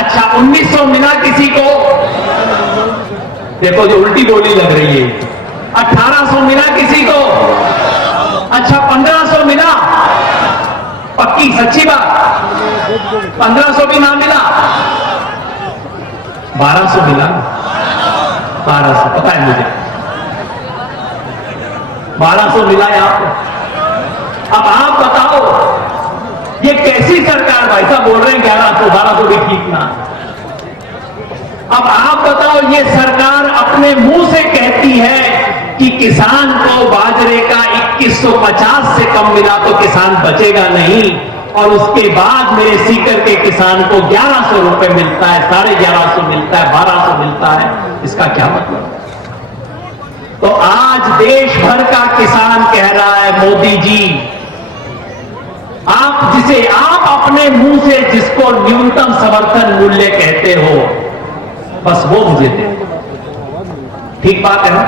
अच्छा 1900 मिला किसी को? देखो जो उल्टी बोली लग रही है। 1800 मिला किसी को? अच्छा 1500 मिला? पक्की सच्ची बात? 1500 भी ना मिला? 1200 मिला? 1200 पता है मुझे, 1200 मिला है आपको। अब आप बताओ ये कैसी सरकार? भाई साहब बोल रहे हैं 1100, 1200 भी ठीक ना। अब आप बताओ, ये सरकार अपने मुंह से कहती है कि किसान को बाजरे का 2150 से कम मिला तो किसान बचेगा नहीं, और उसके बाद मेरे सीकर के किसान को 1100 रुपए मिलता है, 1150 मिलता है, 1200 मिलता है। इसका क्या मतलब? तो आज देश भर का किसान कह रहा है, मोदी जी, जिसे आप अपने मुंह से जिसको न्यूनतम समर्थन मूल्य कहते हो, बस वो मुझे दे। ठीक बात है ना?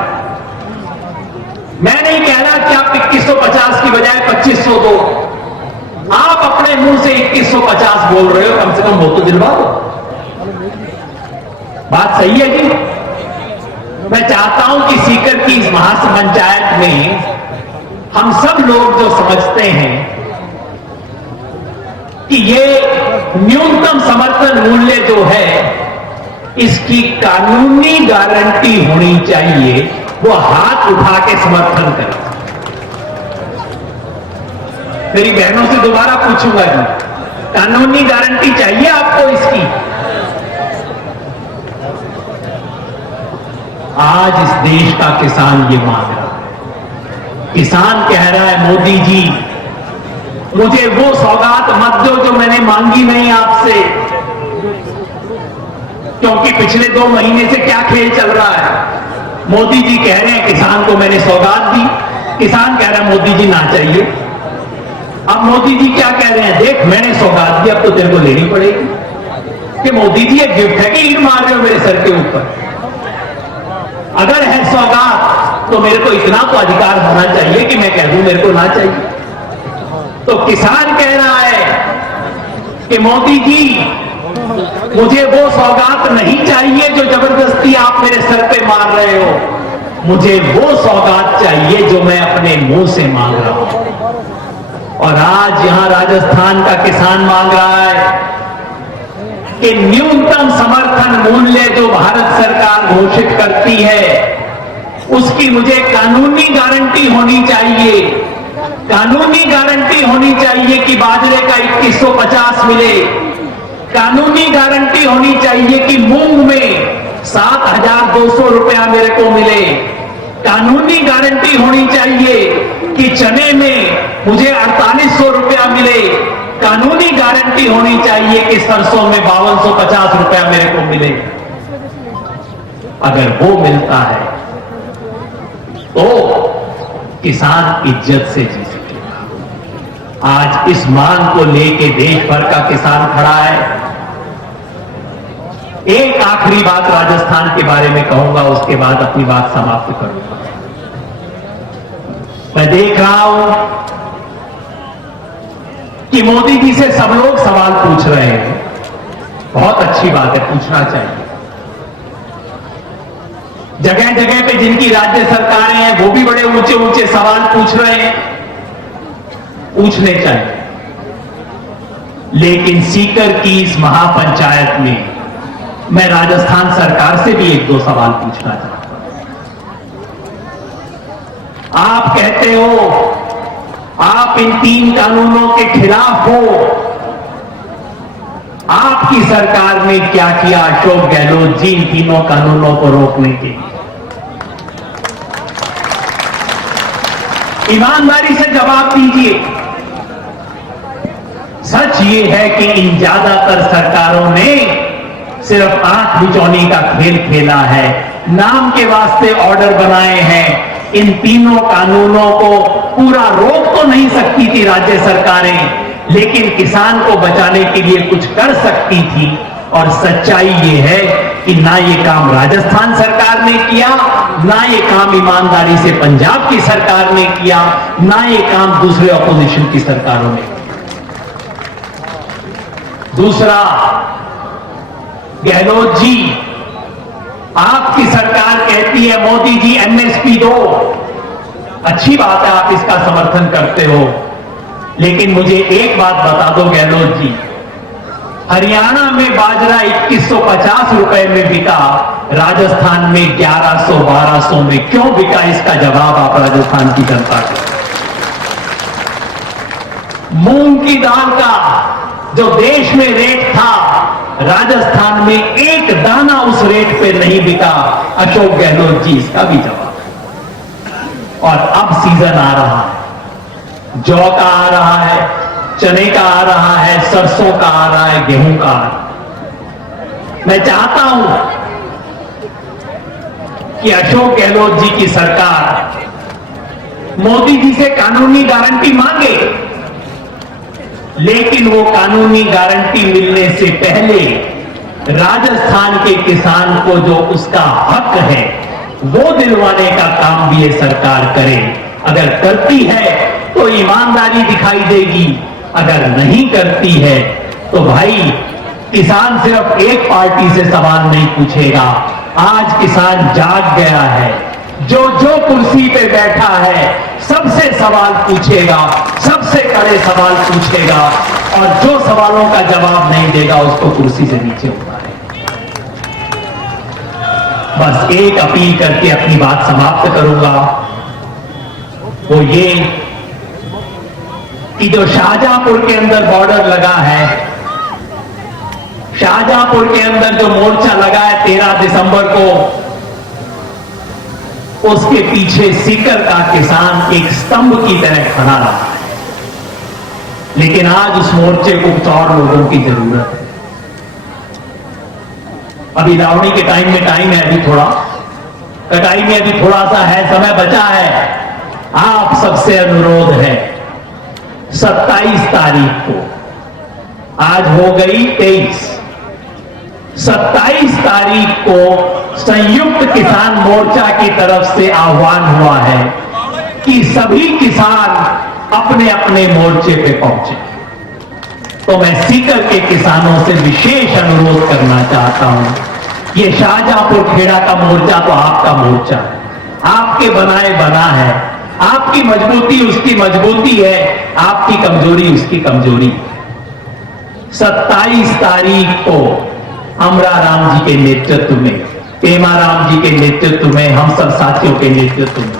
मैं नहीं कह रहा कि आप 2150 की बजाय 2500 दो। आप अपने मुंह से 2150 बोल रहे हो, कम से कम वो तो दिलवा दो। बात सही है कि? मैं चाहता हूं कि सीकर की इस महापंचायत में हम सब लोग जो समझते हैं कि ये न्यूनतम समर्थन मूल्य जो है, इसकी कानूनी गारंटी होनी चाहिए, वो हाथ उठा के समर्थन करें। मेरी बहनों से दोबारा पूछूंगा जी, कानूनी गारंटी चाहिए आपको इसकी? आज इस देश का किसान ये मांग रहा है। किसान कह रहा है, मोदी जी, मुझे वो सौगात मत दो जो मैंने मांगी नहीं आपसे, क्योंकि पिछले 2 महीने से क्या खेल चल रहा है। मोदी जी कह रहे हैं किसान को मैंने सौगात दी, किसान कह रहा है मोदी जी ना चाहिए। अब मोदी जी क्या कह रहे हैं, देख मैंने सौगात दी, अब तो तेरे को लेनी पड़ेगी। कि मोदी जी एक गिफ्ट है कि ईंट मार रहे हो मेरे सर के ऊपर? अगर है सौगात तो मेरे को इतना तो अधिकार होना चाहिए कि मैं कह दूं मेरे को ना चाहिए। तो किसान कह रहा है कि मोदी जी, मुझे वो सौगात नहीं चाहिए जो जबरदस्ती आप मेरे सर पे मार रहे हो, मुझे वो सौगात चाहिए जो मैं अपने मुंह से मांग रहा हूं। और आज यहां राजस्थान का किसान मांग रहा है कि न्यूनतम समर्थन मूल्य जो भारत सरकार घोषित करती है, उसकी मुझे कानूनी गारंटी होनी चाहिए। कानूनी गारंटी होनी चाहिए कि बाजरे का 2150 मिले। कानूनी गारंटी होनी चाहिए कि मूंग में 7200 रुपया मेरे को मिले। कानूनी गारंटी होनी चाहिए कि चने में मुझे 4800 रुपया मिले। कानूनी गारंटी होनी चाहिए कि सरसों में 5250 रुपया मेरे को मिले। अगर वो मिलता है तो किसान इज्जत से जी सकेगा। आज इस मांग को लेके देश भर का किसान खड़ा है। एक आखिरी बात राजस्थान के बारे में कहूंगा, उसके बाद अपनी बात समाप्त करूंगा। मैं देख रहा हूं कि मोदी जी से सब लोग सवाल पूछ रहे हैं। बहुत अच्छी बात है, पूछना चाहिए। जगह जगह पे जिनकी राज्य सरकारें हैं वो भी बड़े ऊंचे ऊंचे सवाल पूछ रहे हैं, पूछने चाहिए। लेकिन सीकर की इस महापंचायत में मैं राजस्थान सरकार से भी 1-2 सवाल पूछना चाहता हूं। आप कहते हो आप इन 3 कानूनों के खिलाफ हो। आपकी सरकार ने क्या किया अशोक गहलोत जी इन 3 कानूनों को रोकने के लिए? ईमानदारी से जवाब दीजिए। सच ये है कि इन ज्यादातर सरकारों ने सिर्फ आंख बिचौनी का खेल खेला है, नाम के वास्ते ऑर्डर बनाए हैं। इन 3 कानूनों को पूरा रोक तो नहीं सकती थी राज्य सरकारें, लेकिन किसान को बचाने के लिए कुछ कर सकती थी। और सच्चाई ये है कि ना ये काम राजस्थान सरकार ने किया, ना ये काम ईमानदारी से पंजाब की सरकार ने किया, ना ये काम दूसरे ऑपोजिशन की सरकारों ने किया। दूसरा, गहलोत जी, आपकी सरकार कहती है मोदी जी एमएसपी दो। अच्छी बात है, आप इसका समर्थन करते हो, लेकिन मुझे एक बात बता दो गहलोत जी, हरियाणा में बाजरा 2150 रुपए में बिका, राजस्थान में 1100-1200 में क्यों बिका? इसका जवाब आप राजस्थान की जनता को। मूंग की दाल का जो देश में रेट था, राजस्थान में एक दाना उस रेट पे नहीं बिका। अशोक गहलोत जी इसका भी जवाब है। और अब सीजन आ रहा है, जौ का आ रहा है, चने का आ रहा है, सरसों का आ रहा है, गेहूं का आ रहा है। मैं चाहता हूं कि अशोक गहलोत जी की सरकार मोदी जी से कानूनी गारंटी मांगे, लेकिन वो कानूनी गारंटी मिलने से पहले राजस्थान के किसान को जो उसका हक है वो दिलवाने का काम भी ये सरकार करे। अगर करती है तो ईमानदारी दिखाई देगी, अगर नहीं करती है तो भाई किसान सिर्फ एक पार्टी से सवाल नहीं पूछेगा। आज किसान जाग गया है, जो जो कुर्सी पे बैठा है सबसे सवाल पूछेगा, सबसे कड़े सवाल पूछेगा, और जो सवालों का जवाब नहीं देगा उसको कुर्सी से नीचे उतारेगा। बस एक अपील करके अपनी बात समाप्त करूंगा, वो ये कि जो शाहजहांपुर के अंदर बॉर्डर लगा है, शाहजहांपुर के अंदर जो मोर्चा लगा है 13 दिसंबर को, उसके पीछे सीकर का किसान एक स्तंभ की तरह खड़ा रहा है। लेकिन आज उस मोर्चे को कुछ और लोगों की जरूरत है। अभी लावणी के टाइम में टाइम है, अभी थोड़ा कटाई में अभी थोड़ा सा है, समय बचा है। आप सबसे अनुरोध है 27 तारीख को, आज हो गई 23, 27 तारीख को संयुक्त किसान मोर्चा की तरफ से आह्वान हुआ है कि सभी किसान अपने अपने मोर्चे पे पहुंचे। तो मैं सीकर के किसानों से विशेष अनुरोध करना चाहता हूं, ये शाहजहांपुर खेड़ा का मोर्चा तो आपका मोर्चा है, आपके बनाए बना है, आपकी मजबूती उसकी मजबूती है, आपकी कमजोरी उसकी कमजोरी। 27 तारीख को अमरा राम जी के नेतृत्व में, पेमाराम जी के नेतृत्व में, हम सब साथियों के नेतृत्व में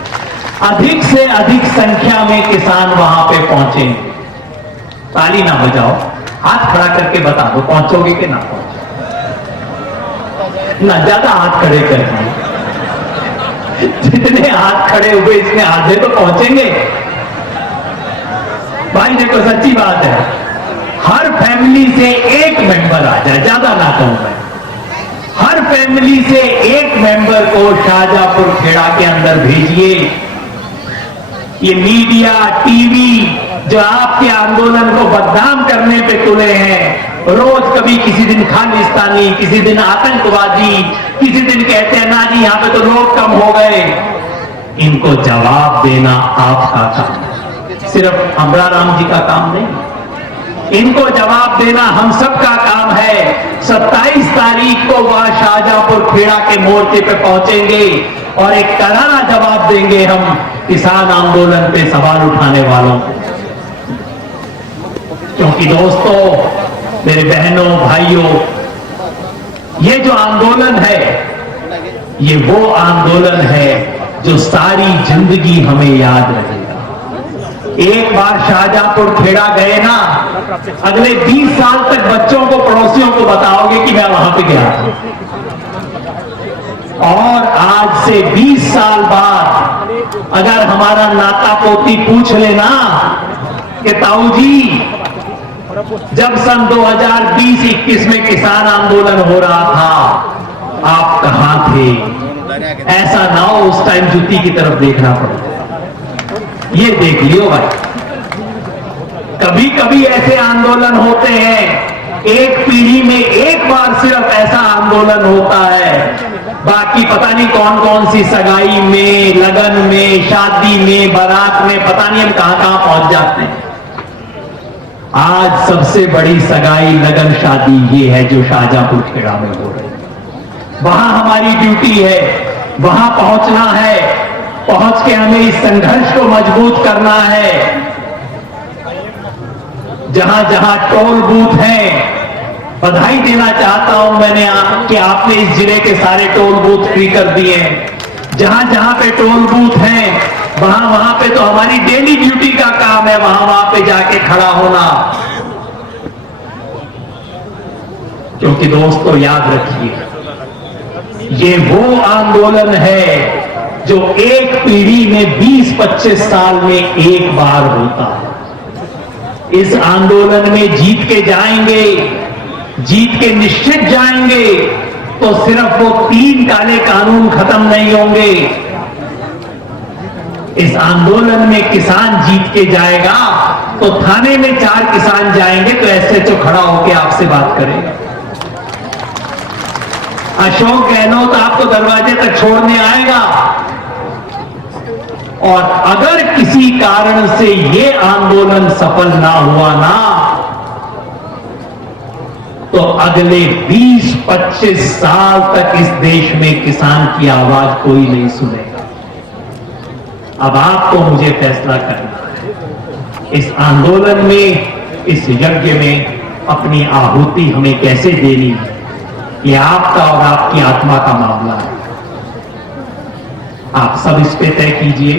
अधिक से अधिक संख्या में किसान वहां पे पहुंचेंगे। ताली ना बजाओ, हाथ खड़ा करके बता दो पहुंचोगे कि ना पहुंचोगे। ना ज्यादा हाथ खड़े कर दिए, जितने हाथ खड़े हुए इसमें आधे तो पहुंचेंगे। भाई देखो सच्ची बात है, हर फैमिली से एक मेंबर आ जाए, ज्यादा ना कहूंगा, हर फैमिली से एक मेंबर को शाहजहांपुर खेड़ा के अंदर भेजिए। ये मीडिया, टीवी जो आपके आंदोलन को बदनाम करने पे तुले हैं, रोज कभी किसी दिन खालिस्तानी, किसी दिन आतंकवादी, किसी दिन कहते हैं ना जी यहां पे तो लोग कम हो गए, इनको जवाब देना आपका काम है, सिर्फ अमरा राम जी का काम नहीं, इनको जवाब देना हम सबका काम है। 27 तारीख को वह शाहजहांपुर खेड़ा के मोर्चे पे पहुंचेंगे और एक करारा जवाब देंगे हम किसान आंदोलन पे सवाल उठाने वालों को। क्योंकि दोस्तों, मेरे बहनों भाइयों, ये जो आंदोलन है ये वो आंदोलन है जो सारी जिंदगी हमें याद रहेगा। एक बार शाहजहांपुर खेड़ा गए ना, अगले 20 साल तक बच्चों को, पड़ोसियों को बताओगे कि मैं वहां पे गया था। और आज से 20 साल बाद अगर हमारा नाता पोती पूछ लेना कि ताऊ जी जब सन 2020-21 में किसान आंदोलन हो रहा था आप कहां थे, ऐसा ना हो उस टाइम जुती की तरफ देखना पड़े। ये देख लियो भाई, कभी कभी ऐसे आंदोलन होते हैं, एक पीढ़ी में एक बार सिर्फ ऐसा आंदोलन होता है, बाकी पता नहीं कौन कौन सी सगाई में, लगन में, शादी में, बारात में, पता नहीं हम कहां कहां पहुंच जाते हैं। आज सबसे बड़ी सगाई, लगन, शादी ये है जो शाहजहांपुर खेड़ा में हो रही है। वहां हमारी ड्यूटी है, वहां पहुंचना है, पहुंच के हमें इस संघर्ष को मजबूत करना है। जहां जहां टोल बूथ हैं, बधाई देना चाहता हूं मैंने कि आपने इस जिले के सारे टोल बूथ फ्री कर दिए हैं। जहां जहां पे टोल बूथ हैं वहां वहां पे तो हमारी डेली ड्यूटी का काम है, वहां वहां पे जाके खड़ा होना। क्योंकि दोस्तों याद रखिए, ये वो आंदोलन है जो एक पीढ़ी में 20-25 साल में एक बार होता है। इस आंदोलन में जीत के जाएंगे, जीत के निश्चित जाएंगे तो सिर्फ वो 3 काले कानून खत्म नहीं होंगे। इस आंदोलन में किसान जीत के जाएगा तो थाने में 4 किसान जाएंगे तो एसएचओ खड़ा होकर आपसे बात करेगा। अशोक गहलोत आपको दरवाजे तक छोड़ने आएगा। और अगर किसी कारण से ये आंदोलन सफल ना हुआ ना, तो अगले 20-25 साल तक इस देश में किसान की आवाज कोई नहीं सुनेगा। अब आपको मुझे फैसला करना है। इस आंदोलन में, इस यज्ञ में अपनी आहुति हमें कैसे देनी है, ये आपका और आपकी आत्मा का मामला है। आप सब इस पे तय कीजिए।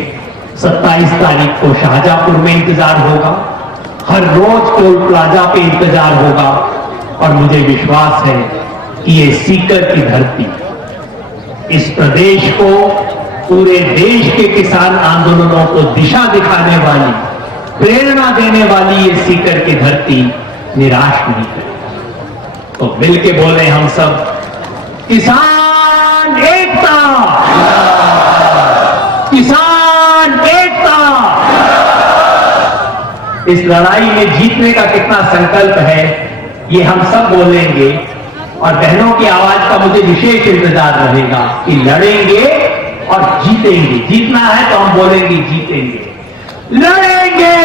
27 तारीख को शाहजहांपुर में इंतजार होगा, हर रोज टोल प्लाजा पे इंतजार होगा। और मुझे विश्वास है कि ये सीकर की धरती इस प्रदेश को, पूरे देश के किसान आंदोलनों को दिशा दिखाने वाली, प्रेरणा देने वाली ये सीकर की धरती निराश नहीं करेगी। तो मिलके बोले हम सब, किसान एकता, किसान एकता। इस लड़ाई में जीतने का कितना संकल्प है ये हम सब बोलेंगे। और बहनों की आवाज का मुझे विशेष इंतजार रहेगा कि लड़ेंगे और जीतेंगे। जीतना है तो हम बोलेंगे जीतेंगे, लड़ेंगे